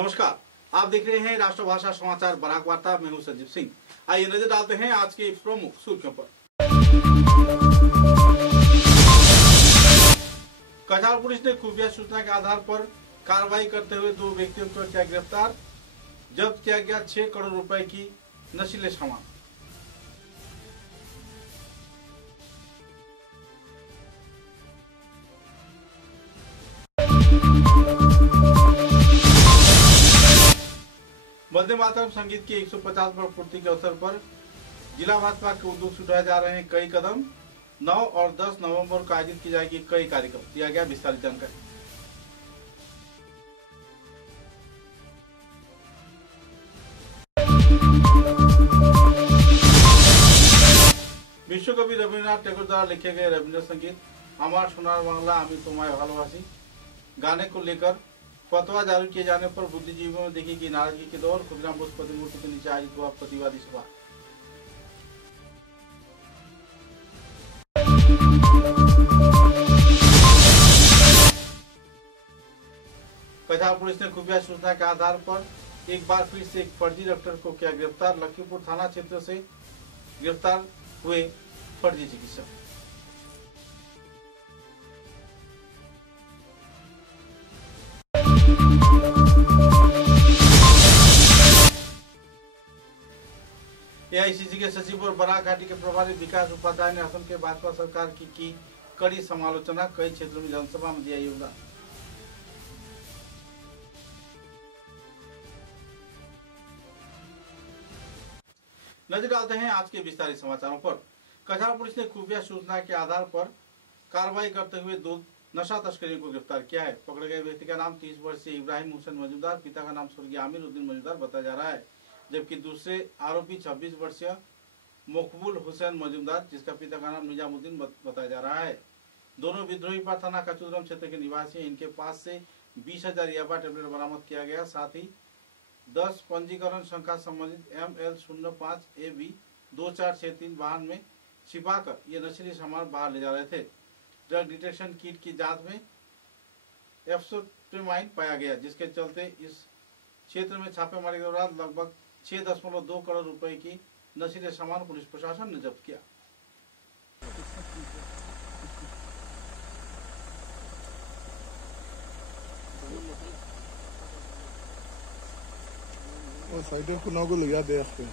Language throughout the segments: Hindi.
नमस्कार, आप देख रहे हैं राष्ट्रभाषा समाचार बराक वार्ता। मैं हूं संजीव सिंह। आइए नजर डालते हैं आज के प्रमुख सुर्खियों पर। कछार पुलिस ने खुफिया सूचना के आधार पर कार्रवाई करते हुए 2 व्यक्तियों को किया गिरफ्तार। जब्त किया गया 6 करोड़ रुपए की नशीले सामान। वंदे मातरम संगीत की 150 वर्ष पूर्ति के अवसर पर जिला भाजपा के उद्योग से उठाए जा रहे हैं कई कदम। 9 और 10 नवंबर को आयोजित की जाएगी कई कार्यक्रम। दिया गया विस्तारित जानकारी। विश्वकवि रविन्द्रनाथ टैगोर द्वारा लिखे गए रविन्द्र संगीत আমার সোনার বাংলা আমি তোমায় ভালোবাসি गाने को लेकर फतवा जारी किए जाने पर बुद्धिजीवियों में देखी गई नाराजगी के दौर खुदराम बोस प्रतिमूर्ति के नीचे आयोजित हुआ प्रतिवादी सभा। कछार पुलिस ने खुफिया सूचना के आधार पर एक बार फिर से एक फर्जी डॉक्टर को किया गिरफ्तार। लखीमपुर थाना क्षेत्र से गिरफ्तार हुए फर्जी चिकित्सक। एआईसीसी के सचिव और बराक घाटी के प्रभारी विकास उपाध्याय ने असम के भाजपा सरकार की कड़ी समालोचना। कई क्षेत्रों में जनसभा में दिया योगदान। नजर डालते हैं आज के विस्तारित समाचारों पर। कछार पुलिस ने खुफिया सूचना के आधार पर कार्रवाई करते हुए 2 नशा तस्करियों को गिरफ्तार किया है। पकड़े गए व्यक्ति का नाम 30 वर्षीय इब्राहिम हुसैन मजूमदार, पिता का नाम स्वर्गीय आमिर उद्दीन मजूमदार बताया जा रहा है, जबकि दूसरे आरोपी 26 वर्षीय मकबूल हुसैन मजूमदार, जिसका पिता का नाम निजामुद्दीन बताया जा रहा है। दोनों विद्रोहीपाड़ा थाना कचुदरम क्षेत्र के निवासी हैं। इनके पास से 20,000 याबा टेबलेट बरामद किया गया। साथ ही 10 पंजीकरण संख्या संबंधित ML05AB 2463 वाहन में छिपाकर ये नशीली सामान बाहर ले जा रहे थे। ड्रग डिटेक्शन किट की जांच में एफसोट्रिमाइन पाया गया, जिसके चलते इस क्षेत्र में छापेमारी के दौरान लगभग 6.2 करोड़ रुपए की नशीले सामान पुलिस प्रशासन ने जब्त किया। साइड को ना को लगा दे आपके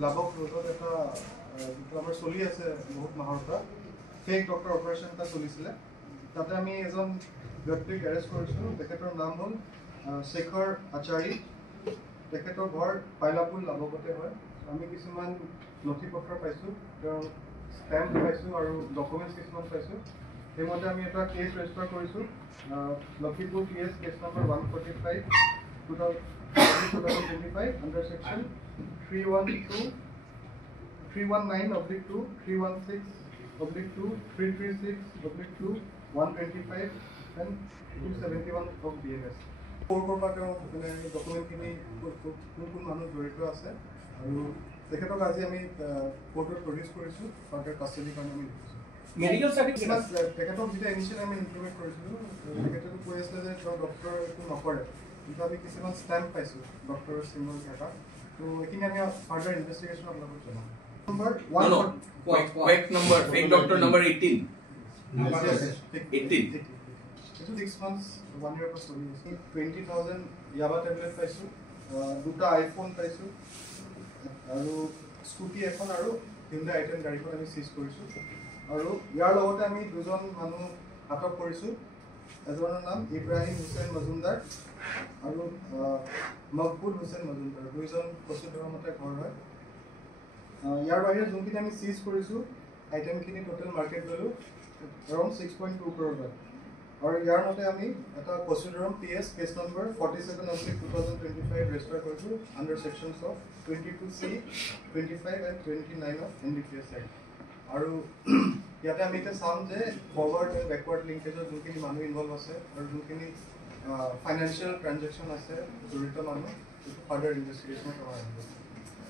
লাভক ৰোডত এটা যিটো আমাৰ চলি আছে বহুত মাহৰ পৰা ফেক ডক্টৰ অপাৰেশ্যন এটা চলিছিলে। তাতে আমি এজন ব্যক্তিক এৰেষ্ট কৰিছিলোঁ। তেখেতৰ নাম হ'ল শেখৰ আচাৰী। তেখেতৰ ঘৰ পাইলাপুল লাভকতে হয়। আমি কিছুমান নথি পত্ৰ পাইছোঁ, তেওঁৰ ষ্টেম্প পাইছোঁ আৰু ডকুমেণ্টছ কিছুমান পাইছোঁ। সেইমতে আমি এটা কেছ ৰেজিষ্টাৰ কৰিছোঁ। Lakhimpur PS case number 145 2025 under section 319/2, 316/2, 336/2, 125 and 271 of BNS। পৰা তেওঁ মানে ডকুমেণ্টখিনি কোন মানুহ জড়িত আছে আৰু তেখেতক আজি আমি কোৰ্টত প্ৰডিউচ কৰিছোঁ। ফাৰ্ডাৰ কাষ্টডিৰ কাৰণে আমি লিখিছোঁ। মেডিকেল চাৰ্টিফিকেট তেখেতক যেতিয়া ইনিচিয়েলি আমি ইনফৰ্মেট কৰিছিলোঁ, তেখেতেতো কৈ আছিলে যে তেওঁ ডক্টৰ একো নকৰে, কিন্তু আমি কিছুমান ষ্টেম্প পাইছোঁ ডক্টৰৰ চিমৰ থকা। তো এইখিনি আমি ফাৰ্ডাৰ ইনভেষ্টিগেশ্যন আপোনালোকক জনাম। Number 1 correct number fake doctor number 18 6 months 1 year पर चली है। 20,000 याबा टेबलेट पाइছোঁ, 2টা আইফোন পাইছোঁ আৰু স্কুটি এখন আৰু Hyundai i10 গাড়ীখন আমি সিজ কৰিছোঁ। আৰু ইয়াৰ লগতে আমি 2জন মানুহ আটক কৰিছোঁ। এজনৰ নাম ইব্ৰাহিম হুছেইন মজুমদাৰ আৰু মকবুল হুছেইন মজুমদাৰ। 2জন কচুদৰমতে ঘৰ হয়। ইয়াৰ বাহিৰে যোনখিনি আমি সিজ কৰিছোঁ আইটেমখিনি টোটেল মাৰ্কেট ভেলু around 6.2 crore হয়। আৰু ইয়াৰ মতে আমি এটা কচুদৰম PS কেছ নম্বৰ 47/2025 ৰেজিষ্টাৰ কৰিছোঁ under সেকশনছ of 22C, 25 and 29 of NDPS Act। আৰু ইয়াতে আমি এতিয়া চাম যে ফৰৱাৰ্ড এণ্ড বেকৱাৰ্ড লিংকেজৰ যোনখিনি মানুহ ইনভলভ আছে আৰু যোনখিনি ফাইনেন্সিয়েল ট্ৰানজেকশ্যন আছে জড়িত মানুহ ফাৰ্ডাৰ ইনভেষ্টিগেশ্যন কৰা হ'ব।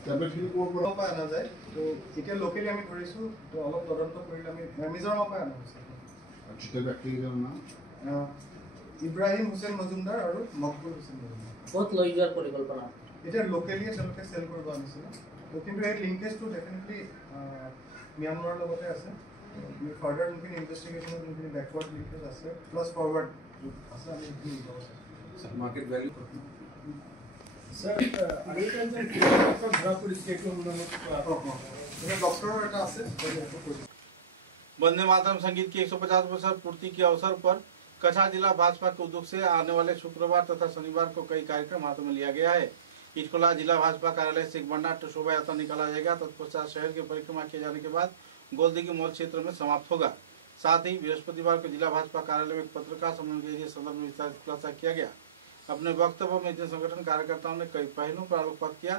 টেবলেটখিনি ক'ৰ পৰা অনা যায় তো এতিয়া লোকেলি আমি ধৰিছোঁ তো অলপ তদন্ত কৰিলে আমি মিজোৰামৰ পৰা অনা হৈছে। ইব্ৰাহিম হুছেইন মজুমদাৰ আৰু মকবুল হুছেইন মজুমদাৰ ক'ত লৈ যোৱাৰ পৰিকল্পনা এতিয়া লোকেলিয়ে তেওঁলোকে চেল কৰিব আনিছিলে তো কিন্তু এই লিংকেজটো ডেফিনেটলি ম্যানমাৰৰ লগতে আছে। ফাৰ্ডাৰ যোনখিনি ইনভেষ্টিগেশ্যনৰ যোনখিনি বেকৱাৰ্ড লিংকেজ আছে প্লাছ ফৰৱাৰ্ড আছে আমি সেইখিনি মার্কেট ভ্যালু স্যার ডক্টৰৰ এটা আছে। वंदे मातरम संगीत की 150 वर्ष पूर्ति के अवसर पर कछार जिला भाजपा के उद्योग से आने वाले शुक्रवार तथा शनिवार को कई कार्यक्रम हाथ में लिया गया है। इटकोला जिला भाजपा कार्यालय से एक बर्नाट शोभा यात्रा निकाला जाएगा। तत्पश्चात शहर की परिक्रमा किए जाने के बाद गोलदीघी मॉल क्षेत्र में समाप्त होगा। साथ ही बृहस्पतिवार को जिला भाजपा कार्यालय में एक पत्रकार सम्मेलन के जरिए संदर्भ में विस्तारित खुलासा किया गया। अपने वक्तव्य में जन संगठन कार्यकर्ताओं ने कई पहलुओं पर आलोकपात किया।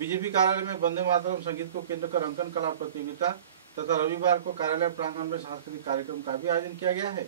बीजेपी कार्यालय में वंदे मातरम संगीत को केंद्र कर अंकन कला प्रतियोगिता तथा रविवार को कार्यालय प्रांगण में सांस्कृतिक कार्यक्रम का भी आयोजन किया गया है।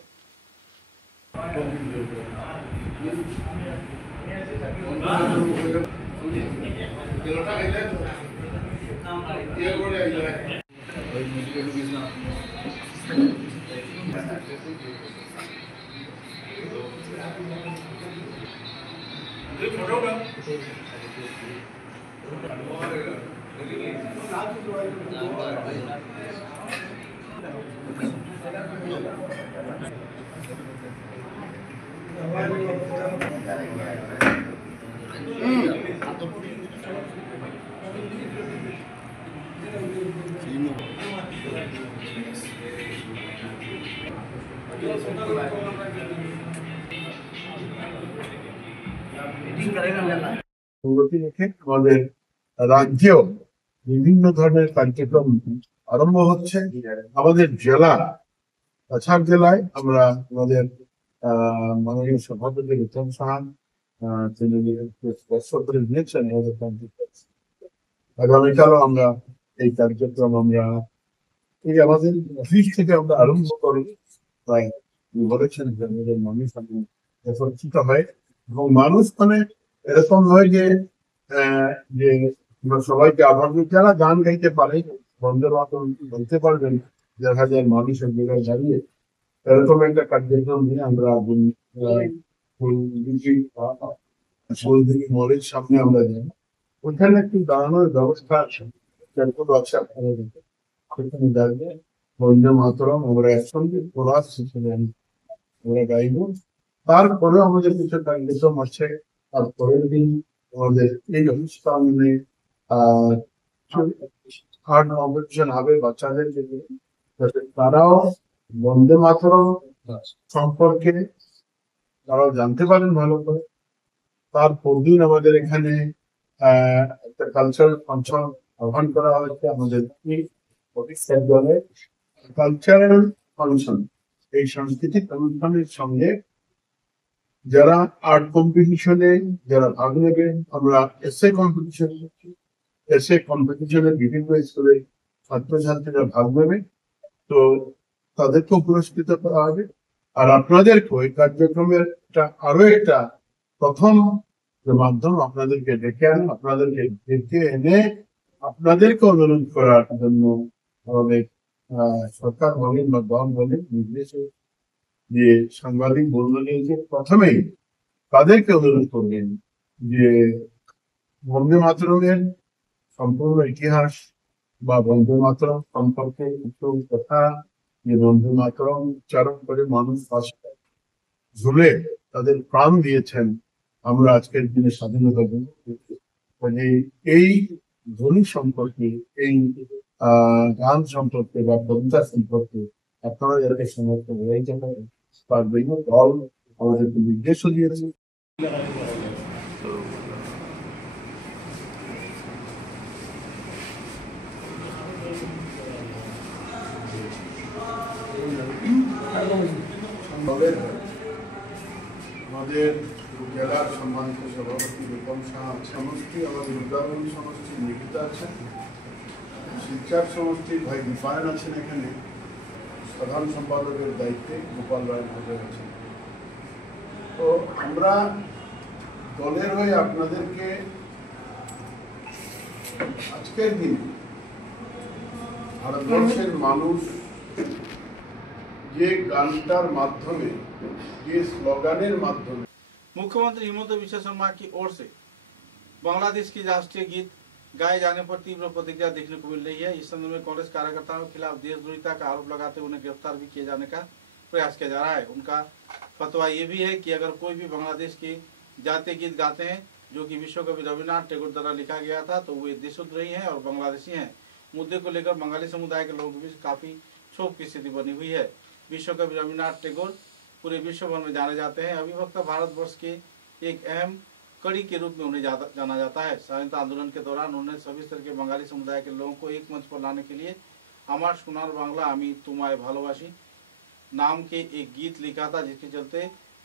উন্নতি রেখে আমাদের রাজ্যেও বিভিন্ন ধরনের কার্যক্রম আরম্ভ হচ্ছে। আমাদের জেলা কাছাড় জেলায় আমরা আমাদের মাননীয় সভাপতি উত্তম সাহা তিনি স্পর্শ করে নিয়েছেন আমাদের কার্যক্রম। আগামীকালও আমরা এই কার্যক্রম আমরা এই আমাদের অফিস থেকে আমরা আরম্ভ করি। তাই বলেছেন যে আমাদের মানুষ একত্রিত হয় এবং মানুষ মানে এরকম নয় যে যে সবাইকে আবার যারা গান গাইতে পারে বন্ধের মতন বলতে পারবেন 1000 মানুষ এক জায়গায় দাঁড়িয়ে এরকম একটা কার্যক্রম নিয়ে আমরা মলের সামনে আমরা যাই। ওখানে একটু দাঁড়ানোর ব্যবস্থা আছে সেখানে দাঁড়িয়ে বন্দে মাতরম আমরা একসঙ্গে প্রবাস আমরা গাইব। তারপরে আমাদের কিছু কার্যক্রম আছে। তারপরের দিন আমাদের এই অনুষ্ঠানে আর্ট কম্পিটিশন হবে বাচ্চাদের জন্য, তারাও বন্দে মাতরম সম্পর্কে তারাও জানতে পারেন ভালো করে। তারপর দিন আমাদের এখানে একটা কালচারাল ফাংশন আহ্বান করা হয়েছে। আমাদের কালচারাল ফাংশন এই সাংস্কৃতিক অনুষ্ঠানের সঙ্গে যারা আর্ট কম্পিটিশনে যারা ভাগ নেবে, আমরা কম্পিটিশনে বিভিন্ন স্কুলের ছাত্রছাত্রীরা ভাগ নেবে, তো তাদেরকেও পুরস্কৃত করা হবে। আর আপনাদেরকেও এই কার্যক্রমের আরো একটা প্রথম মাধ্যম আপনাদেরকে ডেকে আনে, আপনাদেরকে ডেকে এনে আপনাদেরকে অনুরোধ করার জন্য আমাদের সরকার বলেন বা দল বলেন নির্দেশে যে সাংবাদিক বলল যে প্রথমেই তাদেরকে অনুরোধ করবেন যে বন্দে মাতরমের সম্পূর্ণ ইতিহাস বা বন্দে মাতরম সম্পর্কে কিছু কথা, যে বন্দে মাতরম উচ্চারণ করে মানুষ পাশে ঝুলে তাদের প্রাণ দিয়েছেন আমরা আজকের দিনে স্বাধীনতা এই ধ্বনি সম্পর্কে, এই গান সম্পর্কে বা কবিতা সম্পর্কে আপনারা যাদেরকে সমর্থন হয়ে যাবে তার বিভিন্ন দল আমাদেরকে নির্দেশও দিয়েছে। আমাদের জেলার সম্মানিত সভাপতি রূপম সাহা সমষ্টি, আমাদের উদাহরণ সমষ্টি নিকিতা আছেন, শিলচর সমষ্টির ভাই বিপায়ন আছেন এখানে, সাধারণ সম্পাদকের দায়িত্বে গোপাল রায় মহোদয় আছেন। তো আমরা দলের হয়ে আপনাদেরকে আজকের দিনে ভারতবর্ষের মানুষ যে গানটার মাধ্যমে, যে स्लोगानेर माध्यमे मुख्यमंत्री हिमंत बिश्व शर्मा की ओर से बांग्लादेश की राष्ट्रीय गीत गाए जाने पर तीव्र प्रतिक्रिया देखने को मिल रही है। इस संदर्भ में कांग्रेस कार्यकर्ताओं के खिलाफ देशद्रोहिता का आरोप लगाते हुए उन्हें गिरफ्तार भी किए जाने का प्रयास किया जा रहा है। उनका फतवा ये भी है कि अगर कोई भी बांग्लादेश के जातीय गीत गाते हैं जो कि विश्वकवि रविन्द्रनाथ टैगोर द्वारा लिखा गया था, तो वे देशद्रोही हैं और बांग्लादेशी हैं। मुद्दे को लेकर बंगाली समुदाय के लोगों के बीच काफी क्षोभ की स्थिति बनी हुई है। विश्वकवि रविन्द्रनाथ टैगोर पूरे विश्व भर में जाने जाते हैं। अविभक्त भारतवर्ष के एक अहम कड़ी के रूप में उन्हें जाना जाता है। स्वाधीनता आंदोलन के दौरान उन्होंने सभी स्तर के बंगाली समुदाय के लोगों को एक मंच पर लाने के लिए अमार सोनार बांग्ला आमी तुम्हारे भालोबासी नाम के एक गीत लिखा था, जिसके चलते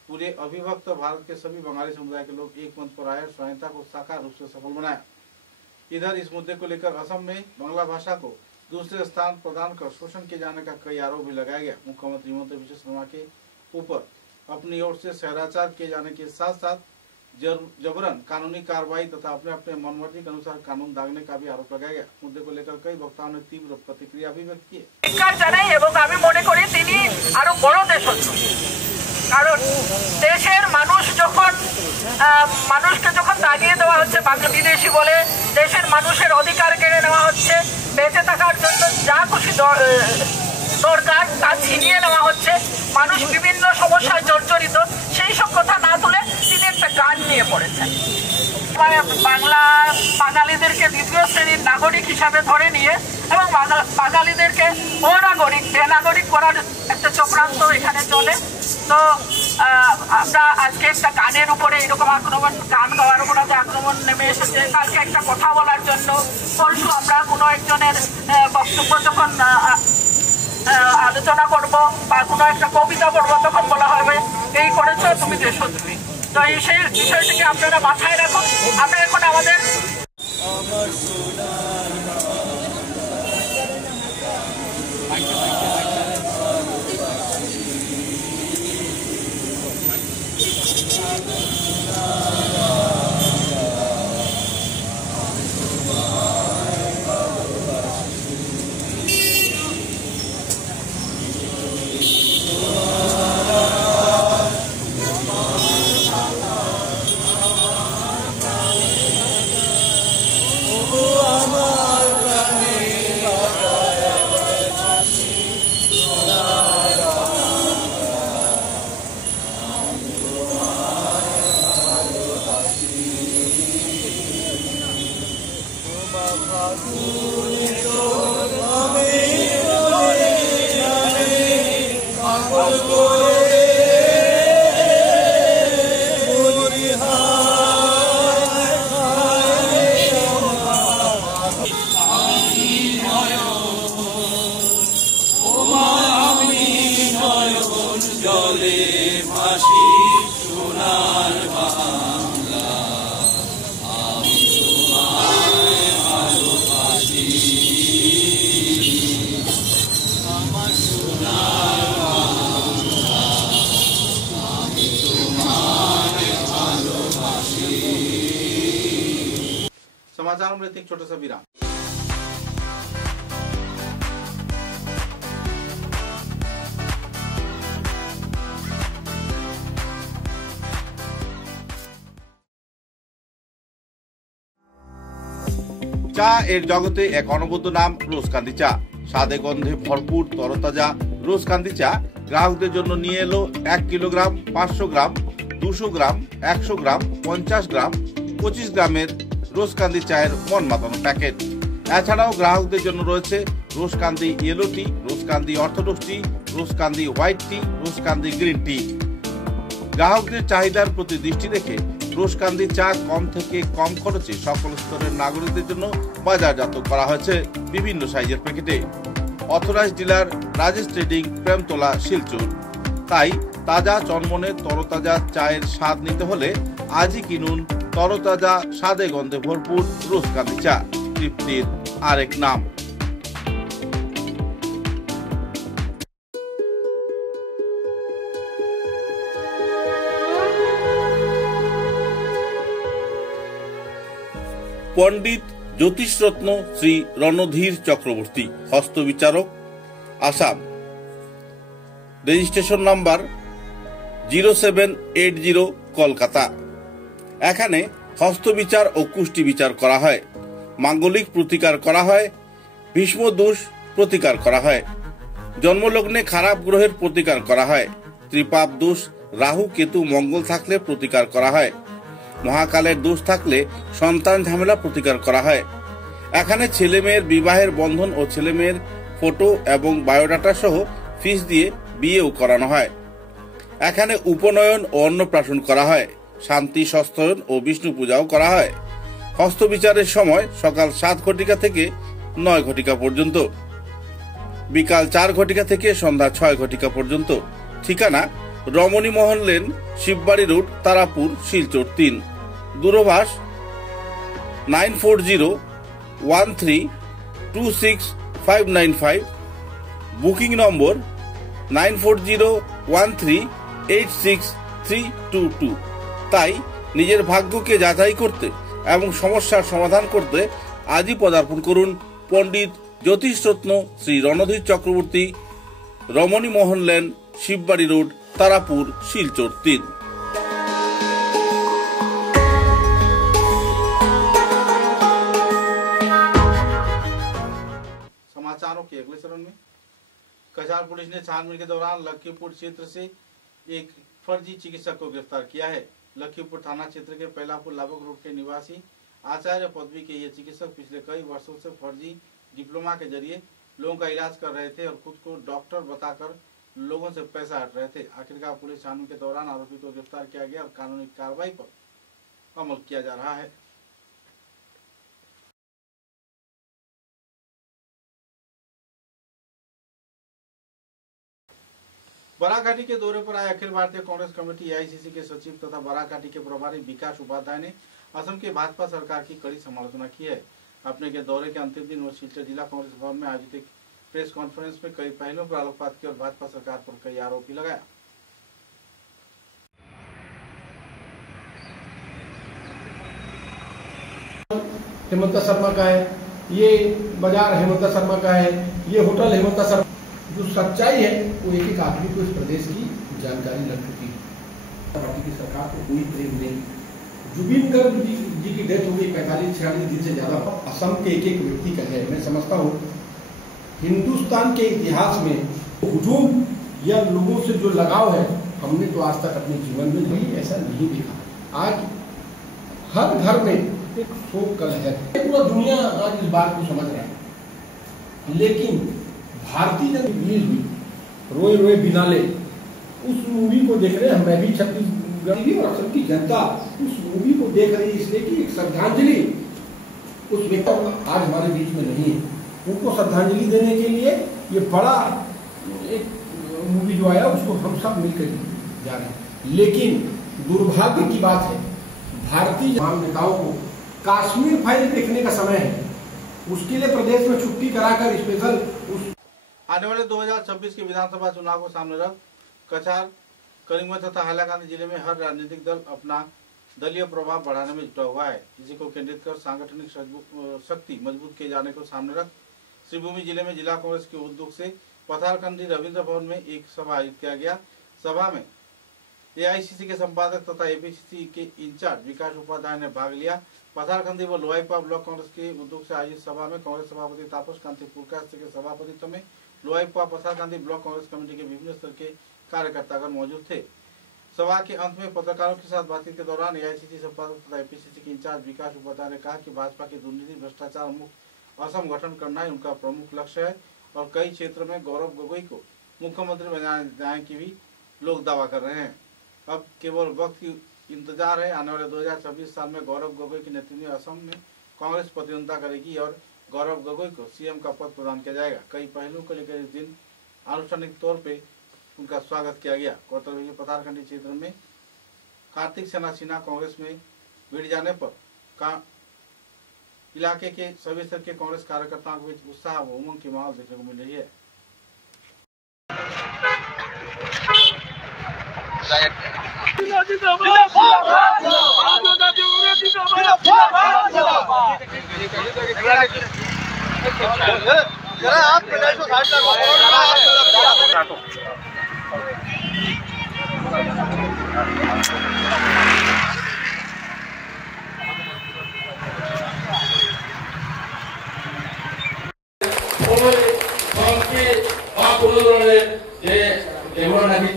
पूरे अविभक्त भारत के सभी बंगाली समुदाय के लोग एक मंच पर आए और स्वाधीनता को साकार रूप से सफल बनाया। इधर इस मुद्दे को लेकर असम में बांग्ला भाषा को दूसरे स्थान प्रदान कर शोषण किए जाने का कई आरोप भी लगाया गया। मुख्यमंत्री हिमंत बिश्व शर्मा के ऊपर अपनी ओर से शहराचार किए जाने के साथ साथ जबरन कानूनी कार्रवाई तथा अपने अपने मनमर्जी के अनुसार कानून दागने का भी आरोप लगाया गया। मुद्दे को लेकर कई वक्ताओं ने तीव्र प्रतिक्रिया भी व्यक्त की। কারণ দেশের মানুষ যখন মানুষকে যখন দাগিয়ে দেওয়া হচ্ছে, বিদেশি বলে দেশের মানুষের অধিকার কেড়ে নেওয়া হচ্ছে, বেঁচে থাকার জন্য যা খুশি দরকার তা ছিনিয়ে নেওয়া হচ্ছে, মানুষ বিভিন্ন সমস্যায় জর্জরিত, সেই সব কথা না তুলে তিনি একটা গান নিয়ে পড়েছেন। বাঙালিদেরকে দ্বিতীয় শ্রেণীর নাগরিক হিসাবে ধরে নিয়ে এবং বাঙালিদেরকে অনাগরিক বেনাগরিক করার একটা চক্রান্ত এখানে চলে। তো আমরা আজকে একটা গানের উপরে এরকম আক্রমণ, গান গাওয়ার উপরে আক্রমণ নেমে এসেছে। কালকে একটা কথা বলার জন্য, পরশু আমরা কোনো একজনের বক্তব্য যখন আলোচনা করব বা কোনো একটা কবিতা পড়বো, তখন বলা হবে এই করেছো তুমি দেশদ্রোহী। তো এই সেই বিষয়টিকে আপনারা মাথায় রাখুন। আমরা এখন আমাদের समाचार में एक छोटा सा विराम। চা এর জগতে এক অনবদ্য নাম রোজকান্দি চা। স্বাদে গন্ধে ভরপুর তরতাজা রোজকান্দি চা গ্রাহকদের জন্য নিয়ে এলো 1 কিলোগ্রাম, 500 গ্রাম, 200 গ্রাম, 100 গ্রাম, 50 গ্রাম, 25 গ্রামের রোজকান্দি চায়ের মন মাতানো প্যাকেট। এছাড়াও গ্রাহকদের জন্য রয়েছে রোজকান্দি ইয়েলো টি, রোজকান্দি অর্থোডক্স টি, রোজকান্দি হোয়াইট টি, রোজকান্দি গ্রিন টি। গ্রাহকদের চাহিদার প্রতি দৃষ্টি রেখে রোজকান্দি চা কম থেকে কম খরচে সকল স্তরের নাগরিকদের জন্য বাজারজাত করা হয়েছে বিভিন্ন সাইজের প্যাকেটে। Authorised dealer Rajesh trading, Premtala, Silchar. তাই তাজা চনমনে তরতাজা চায়ের স্বাদ নিতে হলে আজই কিনুন তরতাজা স্বাদে গন্ধে ভরপুর রোজকান্দি চা, তৃপ্তির আরেক নাম। पंडित ज्योतिष रत्न श्री रणधीर चक्रवर्ती, हस्तविचारक, आसाम। Registration number 0780 Kolkata. एखाने हस्तविचार और कुष्टि विचार करा है, मांगलिक प्रतिकार करा है, भीष्म दोष प्रतिकार करा है, जन्मलग्ने खराब ग्रहेर प्रतिकार करा है, त्रिपाप दोष राहु केतु मंगल थाकले प्रतिकार करा है, महाकालेर दोष थाकले सन्तान झमेला प्रतिकार करा है। एखाने छेले मेয়ের विवाहेर बंधन और छेले मेয়ের फोटो एवं बायोडाटा सह फीस दिए बिয়েও करानो है। एखाने उपनयन और अन्नप्राशन करा है, शांति सस्तयन और विष्णु पूजाओ करा है। हस्तविचारेर समय सकाल 7 घटिका থেকে 9 घटिका पर्यन्त, बिकाल 4 घटिका থেকে सन्ध्या 6 घटिका पर्यन्त। ठिकाना रमणी मोहन लेन, शिवबाड़ी रोड, तारापुर, शिलचर 3। दूरभाष 9401326595। Booking number 9401386322। তাই নিজের ভাগ্যকে যাচাই করতে এবং সমস্যার সমাধান করতে আজই পদার্পণ করুন पंडित ज्योतिष रत्न श्री रणधीर चक्रवर्ती, रमणी मोहन लेन, शिवबाड़ी रोड, तारापुर, शिलचर 3। समाचारों के अगले चरण में कछार पुलिस ने छानबीन के दौरान लखीमपुर क्षेत्र से एक फर्जी चिकित्सक को गिरफ्तार किया है। लखीमपुर थाना क्षेत्र के पहलापुर लाभक रोड के निवासी आचार्य पदवी के ये चिकित्सक पिछले कई वर्षों से फर्जी डिप्लोमा के जरिए लोगों का इलाज कर रहे थे और खुद को डॉक्टर बताकर लोगों से पैसा हट रहे थे। आखिरकार पुलिस छानबीन के दौरान आरोपी को गिरफ्तार किया गया और कानूनी कार्रवाई पर अमल किया जा रहा है। बराकाठी के दौरे पर आए अखिल भारतीय कांग्रेस कमेटी AICC के सचिव तथा बराकाठी के प्रभारी विकास उपाध्याय ने असम के भाजपा सरकार की कड़ी समालोचना की है। अपने के दौरे के अंतिम दिन वो शिलचर जिला कांग्रेस भवन में आयोजित एक प्रेस कॉन्फ्रेंस में कई पहलुओं पर आलोकपात किया और भाजपा सरकार पर कई आरोप भी लगाया। हेमंता शर्मा का है, ये बाजार हेमंता शर्मा का है, ये होटल हेमंता शर्मा। जो सच्चाई है वो एक एक आदमी को इस प्रदेश की जानकारी लग चुकी है। पार्टी की सरकार को कोई प्रेम नहीं। जुबिन गर्ग जी की डेथ हो गई 45-46 दिन से ज्यादा। असम के एक एक व्यक्ति का है। मैं समझता हूँ हिंदुस्तान के इतिहास में हुजूम या लोगों से जो लगाव है हमने तो आज तक अपने जीवन में भी ऐसा नहीं देखा। आज हर घर में एक शोक कल है। पूरा दुनिया आज इस बात को समझ रहा है, लेकिन भारतीय जनता रिलीज हुई रोए रोए बिनाले, उस मूवी को देख रहे हैं। मैं भी छत्तीसगढ़ और असम की जनता उस मूवी को देख रही है, इसलिए कि एक श्रद्धांजलि उस व्यक्ति आज हमारे बीच में नहीं है। उनको श्रद्धांजलि देने के लिए ये बड़ा एक मूवी जो आया उसको हम सब मिलकर जा रहे हैं। लेकिन दुर्भाग्य की बात है भारतीय नेताओं को कश्मीर फाइल देखने का समय है, उसके लिए प्रदेश में छुट्टी कराकर स्पेशल आने वाले 2026 के विधानसभा चुनाव को सामने रख कछार, करीमगंज तथा हैलाकांदी जिले में हर राजनीतिक दल अपना दलीय प्रभाव बढ़ाने में जुटा हुआ है। इसी को केंद्रित कर सांगठनिक शक्ति मजबूत किए जाने को सामने रख श्रीभूमि जिले में जिला कांग्रेस के उद्योग से पथारकंदी रविंद्र भवन में एक सभा आयोजित किया गया। सभा में AICC के संपादक तथा APCC के इंचार्ज विकास उपाध्याय ने भाग लिया। पथारकंदी व लोहाईपा ब्लॉक कांग्रेस के उद्योग से आयोजित सभा में कांग्रेस सभापति तापस कांति पुरकास्ते के सभापतित्व में लोहाईपा पथारकंदी ब्लॉक कांग्रेस कमेटी के विभिन्न स्तर के कार्यकर्तागण मौजूद थे। सभा के अंत में पत्रकारों के साथ बातचीत के दौरान AICC संपादक तथा APCC के इंचार्ज विकास उपाध्याय ने कहा कि भाजपा की दुर्नीति भ्रष्टाचार मुक्त असम गठन करना ही उनका प्रमुख लक्ष्य है और कई क्षेत्र में गौरव गोगोई को मुख्यमंत्री बनाने की भी लोग दावा कर रहे हैं। अब केवल वक्त की इंतजार है। आने वाले 2026 साल में गौरव गोगोई के नेतृत्व में असम में कांग्रेस प्रतिद्वंदिता करेगी और गौरव गोगोई को CM का पद प्रदान किया जाएगा। कई पहलुओं को लेकर इस दिन आनुষ্ঠাनिक तौर पे उनका स्वागत किया गया। गौरतलब पथारकंडी क्षेत्र में कार्तिक सेना सिन्हा कांग्रेस में भिड़ जाने पर इलाके के सभी स्तर के कांग्रेस कार्यकर्ताओं के बीच उत्साह व उमंग की माहौल देखने को मिल रही है।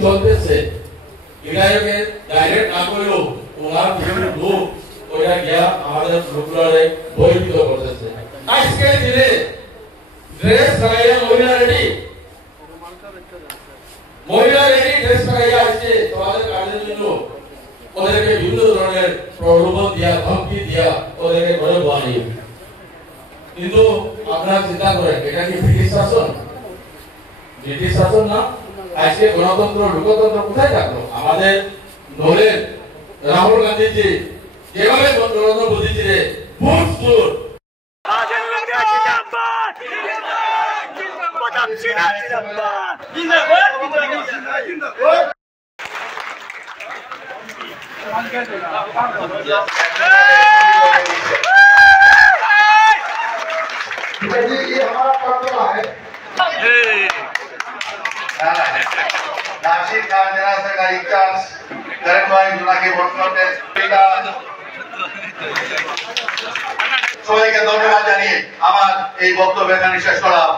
চলতেছে বিধায়কের ডাইরেক্ট না করলেও ওনার বিভিন্ন লোক ওইটা গিয়া আমাদের লোকগুলোরে বহির্ভূত করতেছে। আজকে দিনে ড্রেস লাগাইয়া মহিলা রেডি ড্রেস লাগাইয়া আসছে তোমাদের কাজের জন্য ওদেরকে বিভিন্ন ধরনের প্রলোভন দিয়া ধমকি দিয়া ওদেরকে ঘরে বানিয়ে। কিন্তু আপনারা চিন্তা করেন এটা কি ব্রিটিশ শাসন? ব্রিটিশ শাসন না। আজকে গণতন্ত্র লোকতন্ত্র কোথায় থাকলো? আমাদের দলের রাহুল গান্ধীজি যেভাবে নরেন্দ্র মোদীজি রে ভোট চোর नासिर खान जनासा का इंचार्ज करण भाई जुना के वोट करते সবাইকে ধন্যবাদ জানিয়ে আমার এই বক্তব্য এখানে শেষ করলাম।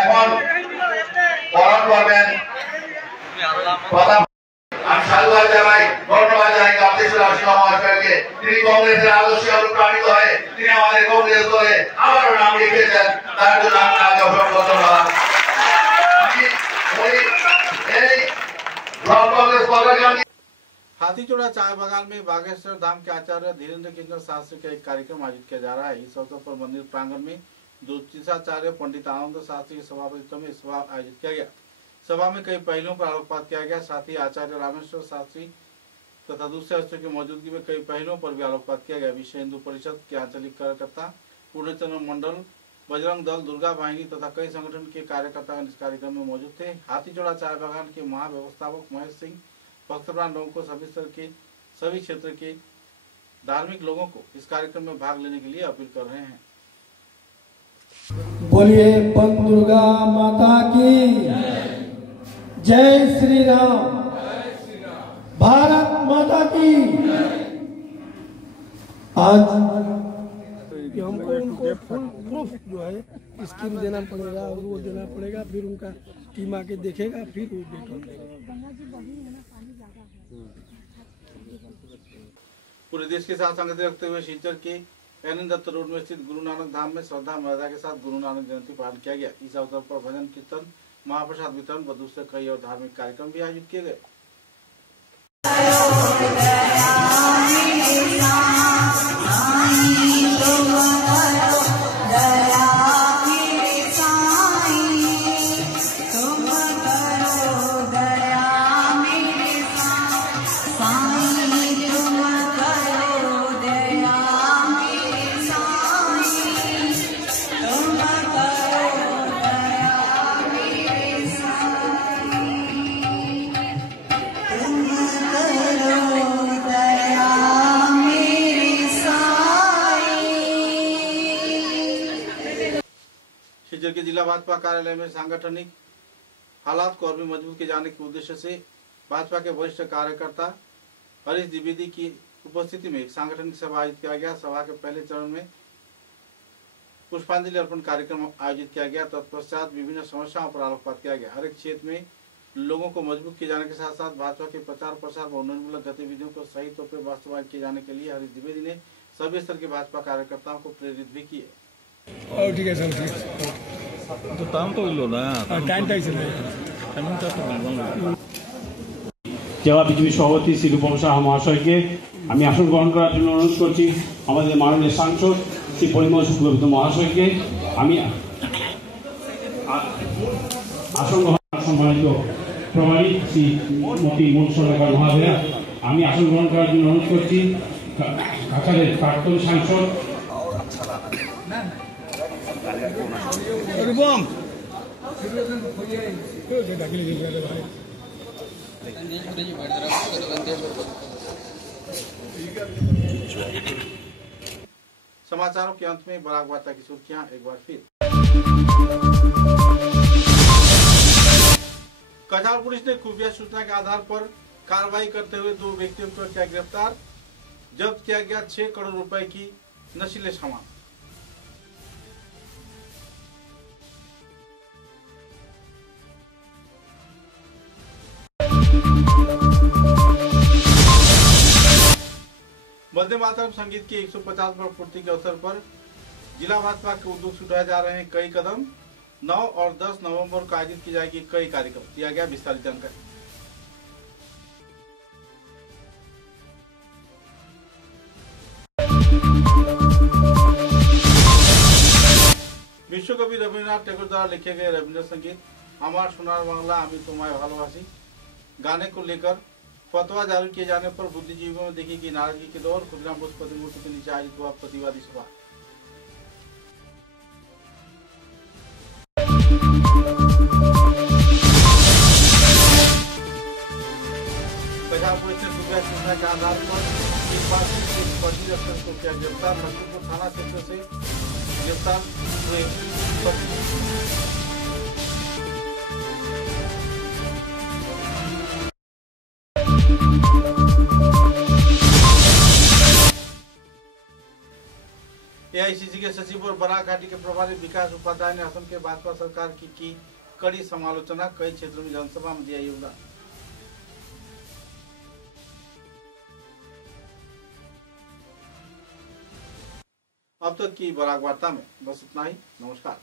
এখন বরণ করবেন আমি সাধুবাদ জানাই, ধন্যবাদ জানাই কাপ্তেশ্বর সিংহ মহাশয়কে। তিনি কংগ্রেসের আদর্শে অনুপ্রাণিত হয়ে তিনি আমাদের কংগ্রেস দলে আবারও নাম লিখেছেন, তার জন্য আপনাকে অসংখ্য ধন্যবাদ। हाथीचोड़ा चाय बागान में बागेश्वर धाम के आचार्य धीरेन्द्र किंकर शास्त्री का एक कार्यक्रम आयोजित किया जा रहा है। इस अवसर पर मंदिर प्रांगण में ज्योतिषाचार्य पंडित आनंद शास्त्री के सभापतित्व में सभा आयोजित किया गया। सभा में कई पहलुओं पर आलोकपात किया गया। साथ ही आचार्य रामेश्वर शास्त्री तथा दूसरे शास्त्रियों की मौजूदगी में कई पहलुओं पर भी आलोकपात किया गया। विश्व हिंदू परिषद के आंचलिक कार्यकर्ता पूर्णचंद्र मंडल, बजरंग दल, दुर्गा वाहिनी तथा कई संगठन के कार्यकर्ता इस कार्यक्रम में मौजूद थे। हाथीचोड़ा चाय बागान के महाव्यवस्थापक महेश सिंह भक्तप्राण लोगों को सभी क्षेत्र के धार्मिक लोगों को इस कार्यक्रम में भाग लेने के लिए अपील कर रहे हैं। बोलिए पन दुर्गा माता की जय श्री राम, भारत माता की। आज हमको उनको फुल प्रूफ जो है स्कीम देना पड़ेगा और वो देना पड़ेगा, फिर उनका टीम आके देखेगा, फिर वो डेट देगा। पूरे देश के साथ संगति रखते हुए शिलचर के एन दत्त रोड में स्थित गुरु नानक धाम में श्रद्धा मर्यादा के साथ गुरु नानक जयंती पालन किया गया। इस अवसर पर भजन कीर्तन, महाप्रसाद वितरण व दूसरे कई और धार्मिक कार्यक्रम भी आयोजित किए गए। शिलचर के जिला भाजपा कार्यालय में सांगठनिक हालात को और भी मजबूत किए जाने के उद्देश्य से भाजपा के वरिष्ठ कार्यकर्ता हरीश द्विवेदी की उपस्थिति में एक सांगठनिक सभा आयोजित किया गया। सभा के पहले चरण में पुष्पांजलि अर्पण कार्यक्रम आयोजित किया गया। तत्पश्चात विभिन्न समस्याओं पर आलोकपात किया गया। हर एक क्षेत्र में लोगों को मजबूत किए जाने के साथ साथ भाजपा के प्रचार प्रसार व उन्नयनमूलक गतिविधियों को सही तौर पर वास्तवायित किए जाने के लिए हरीश द्विवेदी ने सभी स्तर के भाजपा कार्यकर्ताओं को प्रेरित भी किए। ठीक है सर, तो टाइम तो लो ना জেলা বিজেপি সভাপতি শ্রী রূপম সাহা মহাশয়কে আমি আসন গ্রহণ করার জন্য অনুরোধ করছি। আমাদের মাননীয় সাংসদ শ্রী পরিমল শুক্লবৈদ্য মহাশয়কে আমি আসন গ্রহণ সম্মানিত প্রভারী শ্রী মতি মূল সরকার মহাশয়া আমি আসন গ্রহণ করার জন্য অনুরোধ করছি। কাছাড়ের প্রাক্তন সাংসদ রূপম समाचारों के अंत में बराक वार्ता की सुर्खियां एक बार फिर। कछार पुलिस ने खुफिया सूचना के आधार पर कार्रवाई करते हुए 2 व्यक्तियों को किया गिरफ्तार। जब्त किया गया 6 करोड़ रुपए की नशीले सामान। वंदे मातरम संगीत की 150 वर्ष पूर्ति के अवसर पर जिला भाजपा के उद्योग से उठाए जा रहे हैं कई कदम। 9 और 10 नवंबर को आयोजित की जाएगी कई कार्यक्रम, दिया गया विस्तारित जानकारी। विश्वकवि रविन्द्रनाथ टैगोर द्वारा लिखे गए रविंद्र संगीत আমার সোনার বাংলা আমি তোমায় ভালোবাসি गाने को लेकर फतवा जारी किए जाने पर बुद्धिजीवियों में देखी गई नाराजगी के दौर खुदराम बोस प्रतिमूर्ति के नीचे आयोजित हुआ प्रतिवादी सभा। कछार पुलिस ने खुफिया सूचना के आधार पर एक बार फिर फर्जी अफसर को किया गिरफ्तार। लखीमपुर थाना क्षेत्र से गिरफ्तार हुए एआईसीसी के सचिव और बराक घाटी के प्रभारी विकास उपाध्याय ने असम के भाजपा सरकार की कड़ी समालोचना। कई क्षेत्रों में जनसभा में दिया योगदान। अब तक की बराक वार्ता में बस इतना ही। नमस्कार।